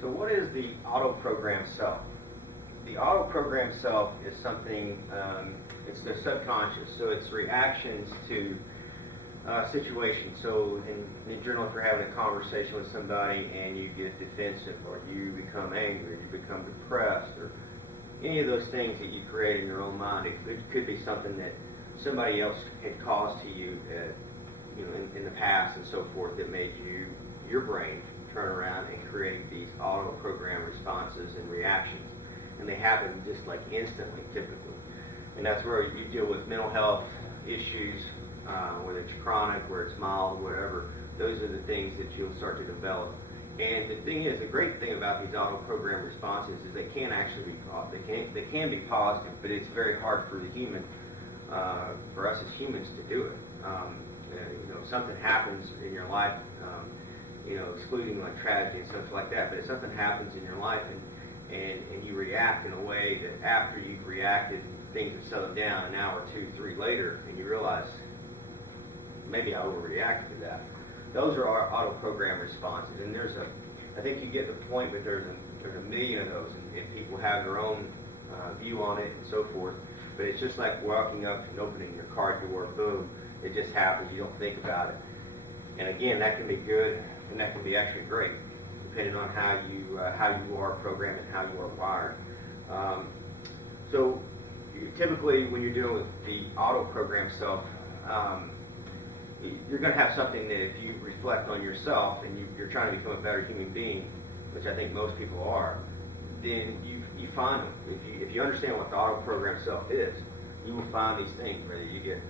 So what is the auto-programmed self? The auto-programmed self is something, it's the subconscious, so it's reactions to situations. So in general, if you're having a conversation with somebody and you get defensive, or you become angry, you become depressed, or any of those things that you create in your own mind, it could be something that somebody else had caused to you, in the past and so forth, that made your brain turn around and create these auto-programmed responses and reactions. And they happen just like instantly, typically. And that's where you deal with mental health issues, whether it's chronic, whether it's mild, whatever. Those are the things that you'll start to develop. And the thing is, the great thing about these auto-programmed responses is they can actually be they can be positive, but it's very hard for the human, for us as humans, to do it. Something happens in your life, excluding like tragedy and stuff like that. But if something happens in your life and you react in a way that after you've reacted, things have settled down an hour, 2, 3 later, and you realize maybe I overreacted to that. Those are our auto-programmed responses, and I think you get the point, but there's a million of those, and people have their own view on it and so forth. But it's just like walking up and opening your car door, boom, it just happens. You don't think about it. And again, that can be good, and that can be actually great, depending on how you are programmed and how you are wired. So typically, when you're dealing with the auto-programmed self, you're going to have something that if you reflect on yourself and you're trying to become a better human being, which I think most people are, then you find them. If you understand what the auto-programmed self is, you will find these things, whether you get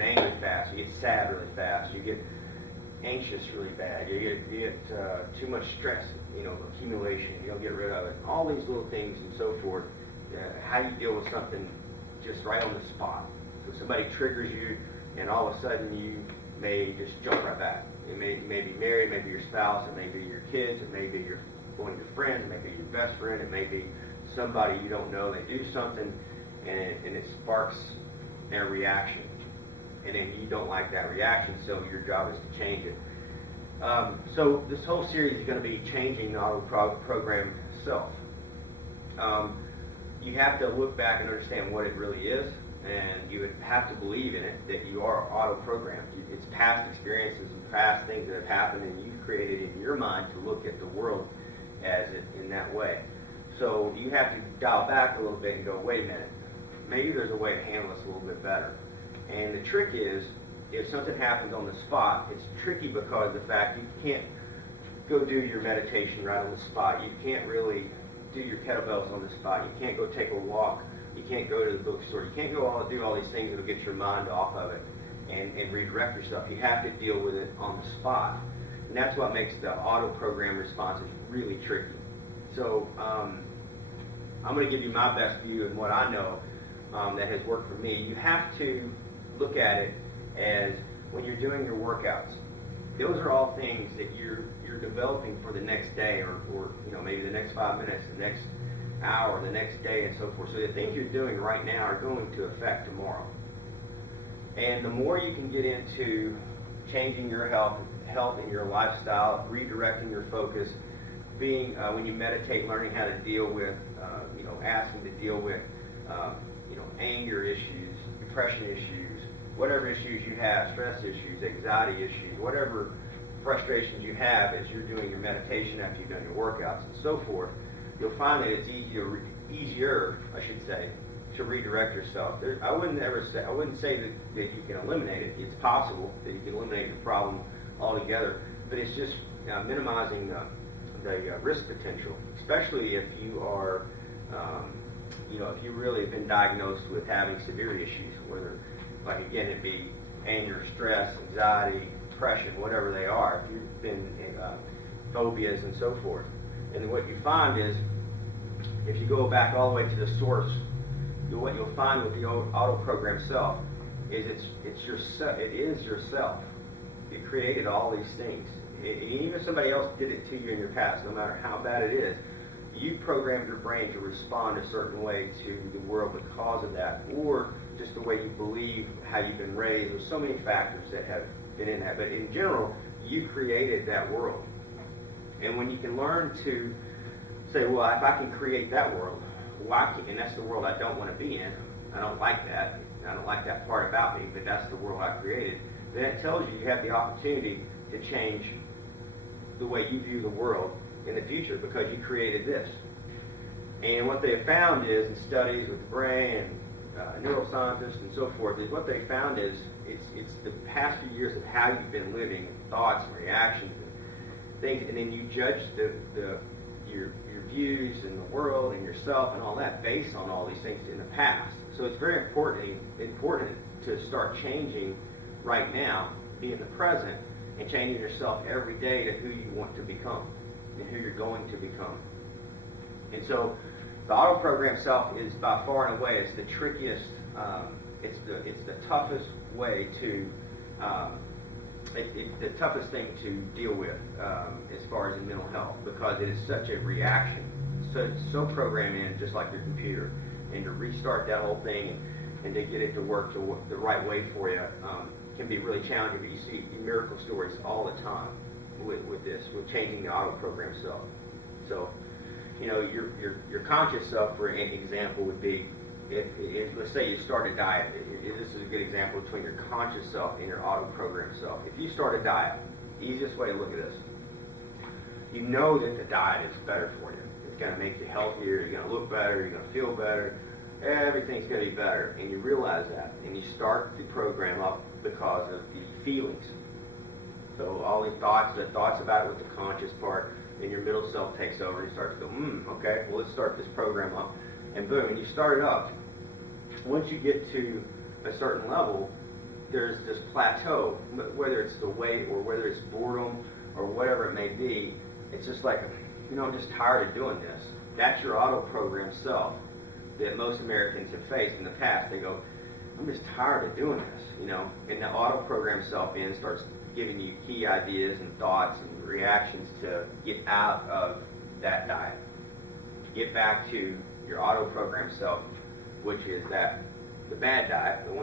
angry fast, you get sad really fast, you get anxious really bad, you get too much stress, accumulation, you don't get rid of it. All these little things and so forth, how you deal with something just right on the spot. So somebody triggers you, and all of a sudden you may just jump right back. It may be married, maybe your spouse, it may be your kids, it may be your going to friends, it may be your best friend, it may be somebody you don't know. They do something, and it sparks a reaction. And then you don't like that reaction, so your job is to change it. So this whole series is going to be changing the auto-programmed self. You have to look back and understand what it really is, and you would have to believe in it, that you are auto-programmed. It's past experiences and past things that have happened, and you've created in your mind to look at the world as it in that way. So you have to dial back a little bit and go, wait a minute, maybe there's a way to handle this a little bit better. And the trick is, if something happens on the spot, it's tricky because of the fact you can't go do your meditation right on the spot. You can't really do your kettlebells on the spot. You can't go take a walk. You can't go to the bookstore. You can't go do all these things that will get your mind off of it and redirect yourself. You have to deal with it on the spot. And that's what makes the auto-program responses really tricky. So I'm going to give you my best view and what I know that has worked for me. You have to look at it as when you're doing your workouts. Those are all things that you're developing for the next day, or maybe the next 5 minutes, the next hour, the next day, and so forth. So the things you're doing right now are going to affect tomorrow. And the more you can get into changing your health and your lifestyle, redirecting your focus, being when you meditate, learning how to deal with, asking to deal with, anger issues, depression issues, whatever issues you have, stress issues, anxiety issues, whatever frustrations you have as you're doing your meditation after you've done your workouts and so forth, you'll find that it's easier, to redirect yourself. I wouldn't say that you can eliminate it. It's possible that you can eliminate the problem altogether, but it's just minimizing the risk potential, especially if you are, if you really have been diagnosed with having severe issues, whether, like again, it be anger, stress, anxiety, depression, whatever they are, if you've been phobias and so forth. And what you find is, if you go back all the way to the source, what you'll find with the auto-programmed self is it is yourself. You created all these things. Even if somebody else did it to you in your past, no matter how bad it is, you programmed your brain to respond a certain way to the world because of that, or just the way you believe, how you've been raised. There's so many factors that have been in that, but in general, you created that world. And when you can learn to say, well, if I can create that world, why can't, and that's the world I don't want to be in, I don't like that, I don't like that part about me, but that's the world I created, then it tells you you have the opportunity to change the way you view the world in the future because you created this. And what they have found is, in studies with the brain and neuroscientists and so forth, is what they found is it's the past few years of how you've been living, thoughts and reactions and things, and then you judge your views in the world and yourself and all that based on all these things in the past. So it's very important to start changing right now, be in the present, and changing yourself every day to who you want to become and who you're going to become. And so the auto program self is by far and away, it's the trickiest, it's the toughest way to, the toughest thing to deal with as far as in mental health, because it is such a reaction. So it's so programmed in, just like your computer, and to restart that whole thing and to get it to work the right way for you can be really challenging. But you see miracle stories all the time with this, with changing the auto program self. So, you know, your conscious self, for an example, would be if let's say you start a diet. This is a good example between your conscious self and your auto program self. If you start a diet, easiest way to look at this, you know that the diet is better for you. It's going to make you healthier. You're going to look better. You're going to feel better. Everything's going to be better, and you realize that, and you start the program up because of the feelings. So all these thoughts, the thoughts about it with the conscious part, then your middle self takes over and you start to go, okay, well, let's start this program up. And boom, and you start it up. Once you get to a certain level, there's this plateau, whether it's the weight or whether it's boredom or whatever it may be. It's just like, you know, I'm just tired of doing this. That's your auto program self that most Americans have faced in the past. They go, I'm just tired of doing this, you know. And the auto program self starts giving you key ideas and thoughts and reactions to get out of that diet. Get back to your auto program self, which is the bad diet, the one